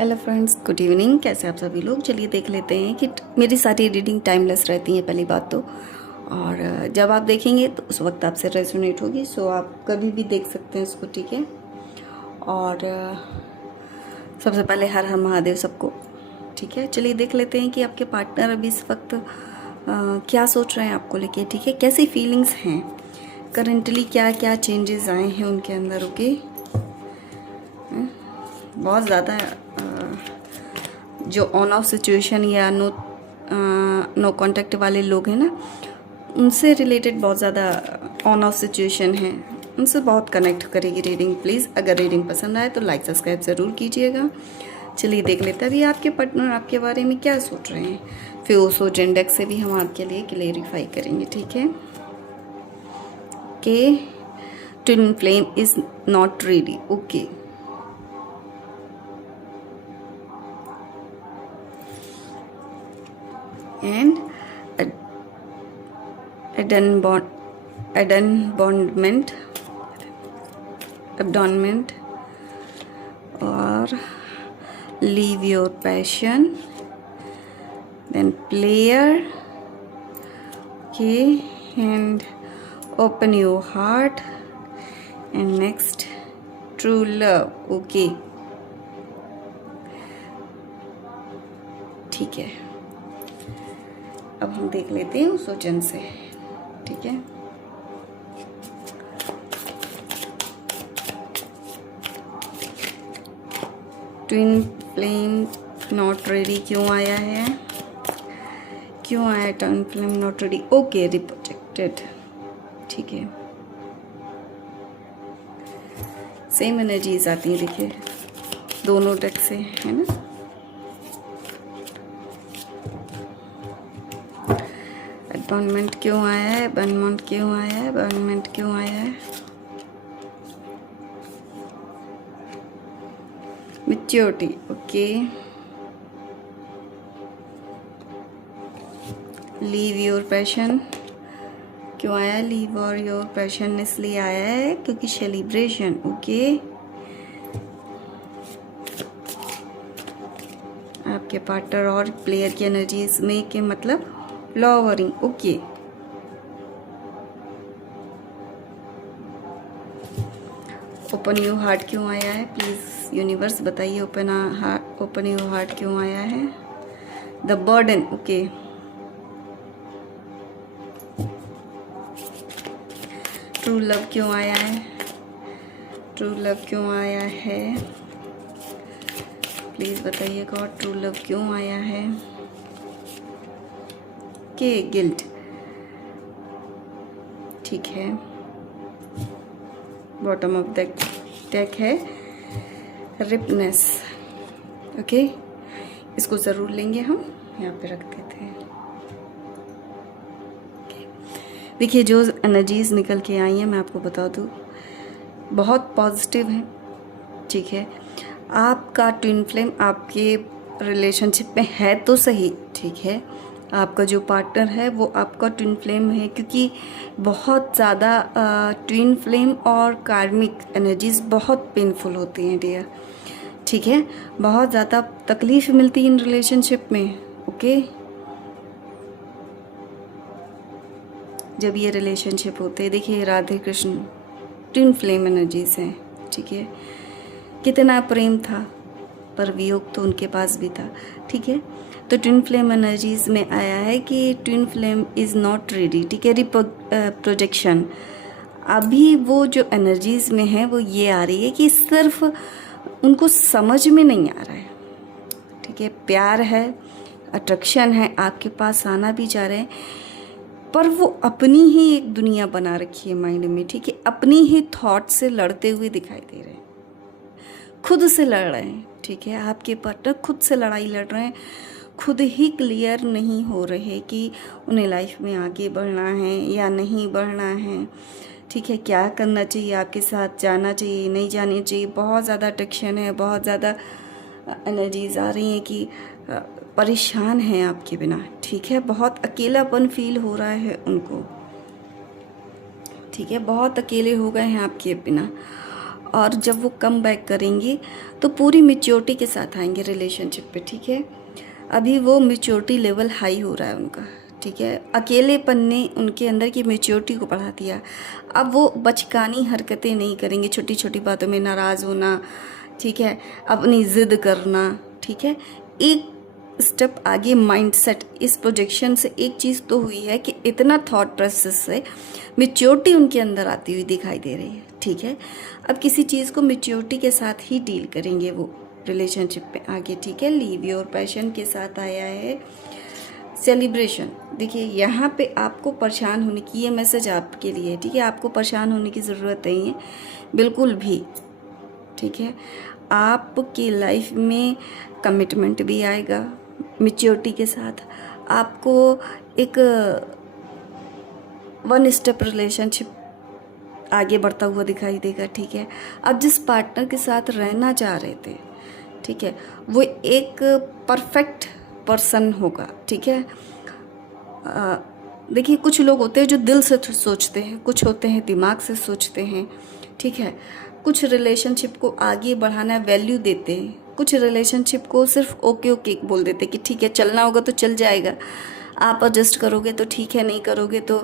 Hello friends, good evening. कैसे आप सभी लोग? चलिए देख लेते हैं कि मेरी सारी रीडिंग टाइमलेस रहती हैं पहली बात तो। और जब आप देखेंगे तो उस वक्त आपसे रेजोनेट होगी, सो आप कभी भी देख सकते हैं इसको, ठीक है। और सबसे पहले हर हर महादेव सबको, ठीक है। चलिए देख लेते हैं कि आपके पार्टनर अभी इस वक्त क्या सोच रहे हैं आपको लेके, ठीक है। कैसी फीलिंग्स हैं करंटली, क्या क्या चेंजेस आए हैं उनके अंदर, ओके। बहुत ज़्यादा जो ऑन ऑफ सिचुएशन या नो कांटेक्ट वाले लोग हैं ना, उनसे रिलेटेड बहुत ज़्यादा ऑन ऑफ सिचुएशन है, उनसे बहुत कनेक्ट करेगी रीडिंग। प्लीज़ अगर रीडिंग पसंद आए तो लाइक सब्सक्राइब ज़रूर कीजिएगा। चलिए देख लेते हैं अभी आपके पार्टनर आपके बारे में क्या सोच रहे हैं। फिर उस जेंडेक्स से भी हम आपके लिए क्लेरिफाई करेंगे, ठीक है। के twin flame is not ready, okay. and abandonment or leave your passion, then player, okay, and open your heart, and next true love, okay, ठीक है। अब हम देख लेते हैं उस वचन से, ठीक है। ट्विन फ्लेम नॉट रेडी क्यों आया है, क्यों आया twin flame not ready, okay, reprojected, ठीक है। सेम एनर्जीज आती हैं, देखिए दोनों डेक से, है ना। अबंडमेंट क्यों आया है, अबंडमेंट क्यों आया है, अबंडमेंट क्यों आया है, maturity, okay. Leave your passion क्यों आया है, लीव और योर पैशन इसलिए आया है क्योंकि सेलिब्रेशन, ओके। आपके पार्टनर और प्लेयर की एनर्जी इसमें के मतलब flowering, okay. Open your heart क्यों आया है, प्लीज यूनिवर्स बताइए। ओपन योर हार्ट क्यों आया है, the burden, okay. True love क्यों आया है, ट्रू लव क्यों आया है, प्लीज बताइए गॉड, ट्रू लव क्यों आया है, के गिल्ट, ठीक है। बॉटम ऑफ द डेक है रिपनेस, ओके। इसको ज़रूर लेंगे हम, यहाँ पे रख देते हैं। देखिए जो एनर्जीज निकल के आई हैं मैं आपको बता दूँ, बहुत पॉजिटिव है, ठीक है। आपका ट्विन फ्लेम आपके रिलेशनशिप में है तो सही, ठीक है। आपका जो पार्टनर है वो आपका ट्विन फ्लेम है, क्योंकि बहुत ज़्यादा ट्विन फ्लेम और कार्मिक एनर्जीज बहुत पेनफुल होती हैं डियर, ठीक है। बहुत ज़्यादा तकलीफ मिलती है इन रिलेशनशिप में, ओके। जब ये रिलेशनशिप होते हैं, देखिए Radhe Krishna twin flame energies हैं, ठीक है। कितना प्रेम था पर वियोग तो उनके पास भी था, ठीक है। तो ट्विन फ्लेम एनर्जीज में आया है कि twin flame is not ready, ठीक है। प्रोजेक्शन अभी वो जो एनर्जीज में है वो ये आ रही है कि सिर्फ उनको समझ में नहीं आ रहा है, ठीक है। प्यार है, अट्रैक्शन है, आपके पास आना भी चाह रहे हैं, पर वो अपनी ही एक दुनिया बना रखी है माइंड में, ठीक है। अपनी ही थॉट से लड़ते हुए दिखाई दे रहे हैं, खुद से लड़ रहे हैं, ठीक है। आपके पार्टनर खुद से लड़ाई लड़ रहे हैं, खुद ही क्लियर नहीं हो रहे कि उन्हें लाइफ में आगे बढ़ना है या नहीं बढ़ना है, ठीक है। क्या करना चाहिए, आपके साथ जाना चाहिए नहीं जाना चाहिए। बहुत ज़्यादा अट्रैक्शन है, बहुत ज़्यादा एनर्जीज आ रही हैं कि परेशान हैं आपके बिना, ठीक है। बहुत अकेलापन फील हो रहा है उनको, ठीक है। बहुत अकेले हो गए हैं आपके बिना। और जब वो कम बैक करेंगे तो पूरी मैच्योरिटी के साथ आएंगे रिलेशनशिप पे, ठीक है। अभी वो मैच्योरिटी लेवल हाई हो रहा है उनका, ठीक है। अकेलेपन ने उनके अंदर की मैच्योरिटी को बढ़ा दिया। अब वो बचकानी हरकतें नहीं करेंगे, छोटी छोटी बातों में नाराज़ होना, ठीक है, अपनी ज़िद करना, ठीक है। एक स्टेप आगे माइंडसेट, इस प्रोजेक्शन से एक चीज़ तो हुई है कि इतना थॉट प्रोसेस से मैच्योरिटी उनके अंदर आती हुई दिखाई दे रही है, ठीक है। अब किसी चीज़ को मैच्योरिटी के साथ ही डील करेंगे वो रिलेशनशिप पे आगे, ठीक है। लीव योर पैशन के साथ आया है सेलिब्रेशन। देखिए यहाँ पे आपको परेशान होने की, ये मैसेज आपके लिए, ठीक है। आपको परेशान होने की ज़रूरत नहीं है बिल्कुल भी, ठीक है। आपकी लाइफ में कमिटमेंट भी आएगा मैच्योरिटी के साथ, आपको एक वन स्टेप रिलेशनशिप आगे बढ़ता हुआ दिखाई देगा, ठीक है। अब जिस पार्टनर के साथ रहना चाह रहे थे, ठीक है, वो एक परफेक्ट पर्सन होगा, ठीक है। देखिए कुछ लोग होते हैं जो दिल से सोचते हैं, कुछ होते हैं दिमाग से सोचते हैं, ठीक है। कुछ रिलेशनशिप को आगे बढ़ाना वैल्यू देते हैं, कुछ रिलेशनशिप को सिर्फ ओके ओके बोल देते कि ठीक है चलना होगा तो चल जाएगा, आप एडजस्ट करोगे तो ठीक है, नहीं करोगे तो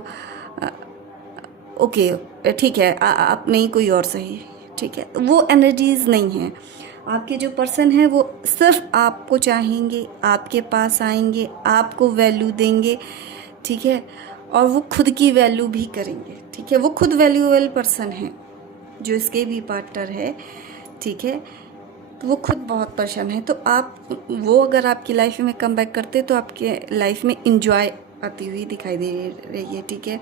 ओके ठीक है, आप नहीं कोई और सही, ठीक है। वो एनर्जीज नहीं है। आपके जो पर्सन है वो सिर्फ आपको चाहेंगे, आपके पास आएंगे, आपको वैल्यू देंगे, ठीक है। और वो खुद की वैल्यू भी करेंगे, ठीक है। वो खुद वैल्यूएबल पर्सन है जो इसके भी पार्टनर है, ठीक है। तो वो खुद बहुत परेशान है, तो आप वो अगर आपकी लाइफ में कम बैक करते तो आपके लाइफ में इंजॉय आती हुई दिखाई दे रही है, ठीक है।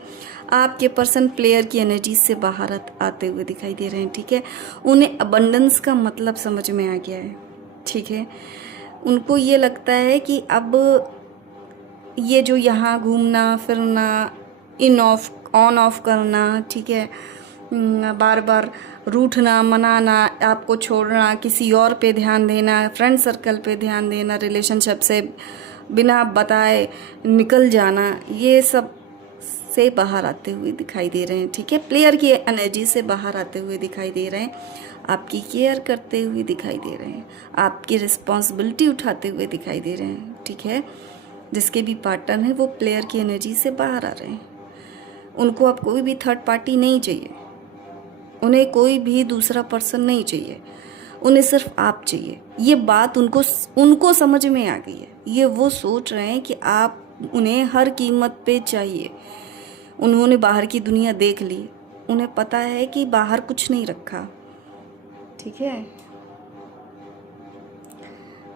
आपके पर्सन प्लेयर की एनर्जी से बाहर आते हुए दिखाई दे रहे हैं, ठीक है। उन्हें अबंडेंस का मतलब समझ में आ गया है, ठीक है। उनको ये लगता है कि अब ये जो यहाँ घूमना फिरना, ऑन ऑफ करना, ठीक है, बार बार रूठना मनाना, आपको छोड़ना, किसी और पे ध्यान देना, फ्रेंड सर्कल पे ध्यान देना, रिलेशनशिप से बिना बताए निकल जाना, ये सब से बाहर आते हुए दिखाई दे रहे हैं, ठीक है। प्लेयर की एनर्जी से बाहर आते हुए दिखाई दे रहे हैं, आपकी केयर करते हुए दिखाई दे रहे हैं, आपकी रिस्पॉन्सिबिलिटी उठाते हुए दिखाई दे रहे हैं, ठीक है। जिसके भी पार्टनर है वो प्लेयर की एनर्जी से बाहर आ रहे हैं। उनको अब कोई भी थर्ड पार्टी नहीं चाहिए, उन्हें कोई भी दूसरा पर्सन नहीं चाहिए, उन्हें सिर्फ आप चाहिए। ये बात उनको समझ में आ गई है। ये वो सोच रहे हैं कि आप उन्हें हर कीमत पे चाहिए। उन्होंने बाहर की दुनिया देख ली, उन्हें पता है कि बाहर कुछ नहीं रखा, ठीक है,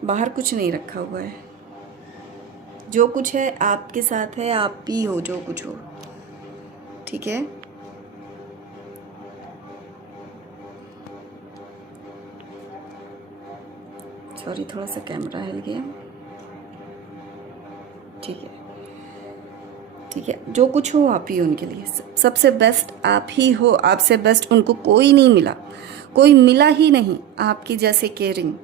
बाहर कुछ नहीं रखा हुआ है। जो कुछ है आपके साथ है, आप ही हो जो कुछ हो, ठीक है। सॉरी थोड़ा सा कैमरा हिल गया, ठीक है, ठीक है। जो कुछ हो आप ही उनके लिए, सबसे बेस्ट आप ही हो, आपसे बेस्ट उनको कोई नहीं मिला, कोई मिला ही नहीं आपकी जैसे केयरिंग,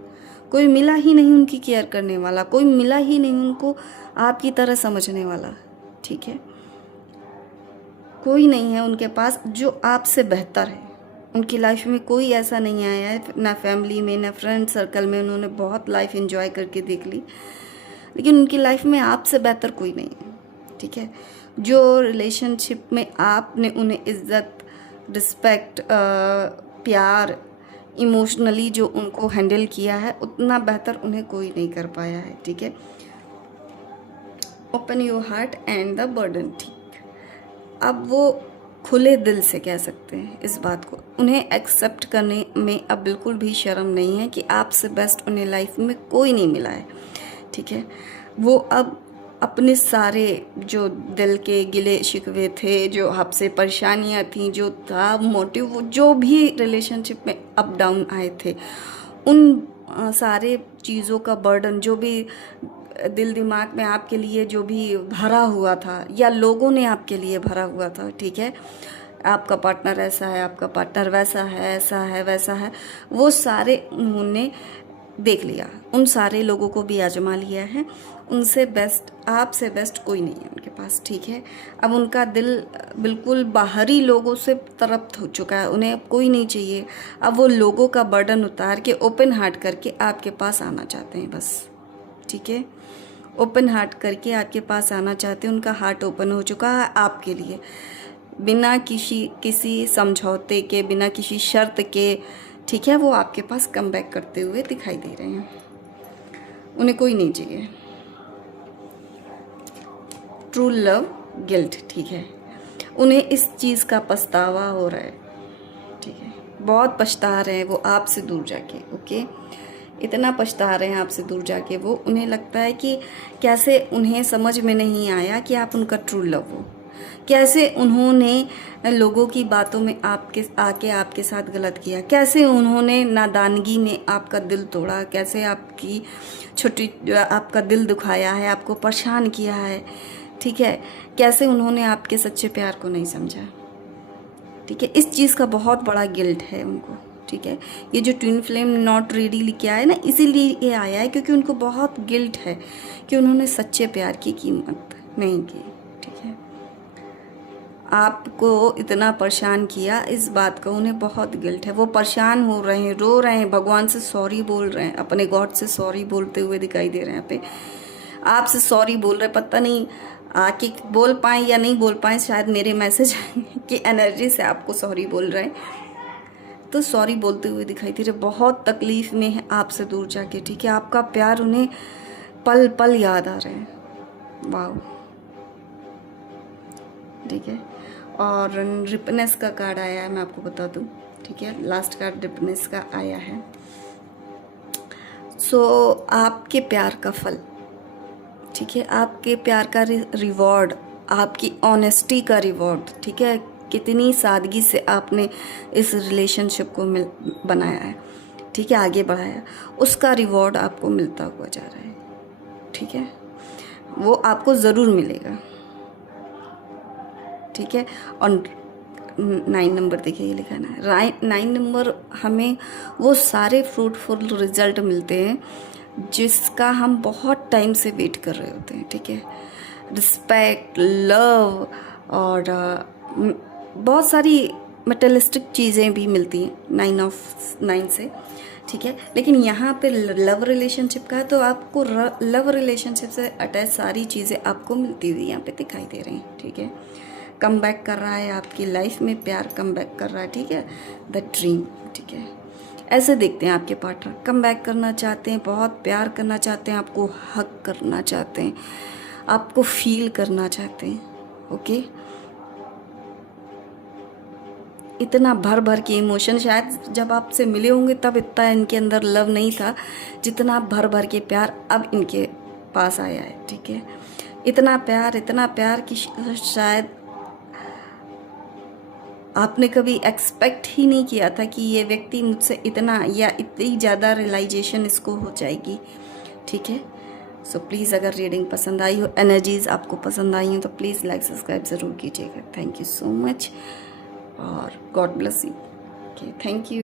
कोई मिला ही नहीं उनकी केयर करने वाला, कोई मिला ही नहीं उनको आपकी तरह समझने वाला, ठीक है। कोई नहीं है उनके पास जो आपसे बेहतर है। उनकी लाइफ में कोई ऐसा नहीं आया है, ना फैमिली में ना फ्रेंड सर्कल में, उन्होंने बहुत लाइफ एंजॉय करके देख ली, लेकिन उनकी लाइफ में आपसे बेहतर कोई नहीं है, ठीक है। जो रिलेशनशिप में आपने उन्हें इज्जत, रिस्पेक्ट, प्यार, इमोशनली जो उनको हैंडल किया है, उतना बेहतर उन्हें कोई नहीं कर पाया है, ठीक है। Open your heart and the burden, ठीक। अब वो खुले दिल से कह सकते हैं इस बात को, उन्हें एक्सेप्ट करने में अब बिल्कुल भी शर्म नहीं है कि आपसे बेस्ट उन्हें लाइफ में कोई नहीं मिला है, ठीक है। वो अब अपने सारे जो दिल के गिले शिकवे थे, जो आपसे परेशानियां थी, जो था मोटिव, जो भी रिलेशनशिप में अप डाउन आए थे, उन सारे चीज़ों का बर्डन, जो भी दिल दिमाग में आपके लिए जो भी भरा हुआ था या लोगों ने आपके लिए भरा हुआ था, ठीक है, आपका पार्टनर ऐसा है, आपका पार्टनर वैसा है, ऐसा है वैसा है, वो सारे उन्होंने देख लिया, उन सारे लोगों को भी आजमा लिया है, उनसे बेस्ट, आपसे बेस्ट कोई नहीं है उनके पास, ठीक है। अब उनका दिल बिल्कुल बाहरी लोगों से तृप्त हो चुका है, उन्हें अब कोई नहीं चाहिए। अब वो लोगों का बर्डन उतार के ओपन हार्ट करके आपके पास आना चाहते हैं बस, ठीक है। ओपन हार्ट करके आपके पास आना चाहते हैं, उनका हार्ट ओपन हो चुका है आपके लिए, बिना किसी समझौते के, बिना किसी शर्त के, ठीक है। वो आपके पास कम बैक करते हुए दिखाई दे रहे हैं, उन्हें कोई नहीं चाहिए। ट्रू लव गिल्ट, ठीक है, उन्हें इस चीज़ का पछतावा हो रहा है, ठीक है, बहुत पछता रहे हैं वो आपसे दूर जाके, ओके। इतना पछता रहे हैं आपसे दूर जाके वो, उन्हें लगता है कि कैसे उन्हें समझ में नहीं आया कि आप उनका ट्रू लव हो, कैसे उन्होंने लोगों की बातों में आपके साथ गलत किया, कैसे उन्होंने नादानगी में आपका दिल तोड़ा, कैसे आपका दिल दुखाया है, आपको परेशान किया है, ठीक है, कैसे उन्होंने आपके सच्चे प्यार को नहीं समझा, ठीक है। इस चीज़ का बहुत बड़ा गिल्ट है उनको, ठीक है। ये जो ट्विन फ्लेम नॉट रेडी लिखे आया ना, इसीलिए ये आया है क्योंकि उनको बहुत गिल्ट है कि उन्होंने सच्चे प्यार की कीमत नहीं की, ठीक है। आपको इतना परेशान किया, इस बात का उन्हें बहुत गिल्ट है, वो परेशान हो रहे हैं, रो रहे हैं, भगवान से सॉरी बोल रहे हैं, अपने गॉड से सॉरी बोलते हुए दिखाई दे रहे हैं। यहाँ पे आपसे सॉरी बोल रहे, पता नहीं आके बोल पाएँ या नहीं बोल पाएँ, शायद मेरे मैसेज की एनर्जी से आपको सॉरी बोल रहे हैं, तो सॉरी बोलते हुए दिखाई दे रहे, बहुत तकलीफ़ में है आपसे दूर जाके, ठीक है। आपका प्यार उन्हें पल पल याद आ रहा है, वाह, ठीक है। और रिपनेस का कार्ड आया है, मैं आपको बता दूं, ठीक है, लास्ट कार्ड रिपनेस का आया है। सो आपके प्यार का फल, ठीक है, आपके प्यार का रिवॉर्ड, आपकी ऑनेस्टी का रिवॉर्ड, ठीक है, कितनी सादगी से आपने इस रिलेशनशिप को बनाया है, ठीक है, आगे बढ़ाया, उसका रिवॉर्ड आपको मिलता हुआ जा रहा है, ठीक है, वो आपको ज़रूर मिलेगा, ठीक है। और 9 नंबर देखिए, ये लिखा है 9 नंबर, हमें वो सारे फ्रूटफुल रिजल्ट मिलते हैं जिसका हम बहुत टाइम से वेट कर रहे होते हैं, ठीक है। रिस्पेक्ट, लव और बहुत सारी मटेरियलिस्टिक चीज़ें भी मिलती हैं 9 से, ठीक है। लेकिन यहाँ पे लव रिलेशनशिप का है, तो आपको लव रिलेशनशिप से अटैच सारी चीज़ें आपको मिलती हुई यहाँ पे दिखाई दे रही हैं, ठीक है। कम बैक कर रहा है आपकी लाइफ में, प्यार कम बैक कर रहा है, ठीक है, द ड्रीम, ठीक है। ऐसे देखते हैं आपके पार्टनर कम बैक करना चाहते हैं, बहुत प्यार करना चाहते हैं, आपको हक करना चाहते हैं, आपको फील करना चाहते हैं, ओके। इतना भर भर के इमोशन, शायद जब आपसे मिले होंगे तब इतना इनके अंदर लव नहीं था जितना भर भर के प्यार अब इनके पास आया है, ठीक है। इतना प्यार कि शायद आपने कभी एक्सपेक्ट ही नहीं किया था कि ये व्यक्ति मुझसे इतना या इतनी ज़्यादा रियलाइजेशन इसको हो जाएगी, ठीक है। सो प्लीज़, अगर रीडिंग पसंद आई हो, एनर्जीज़ आपको पसंद आई हो, तो प्लीज़ लाइक सब्सक्राइब ज़रूर कीजिएगा। थैंक यू सो मच और God bless you, okay, thank you.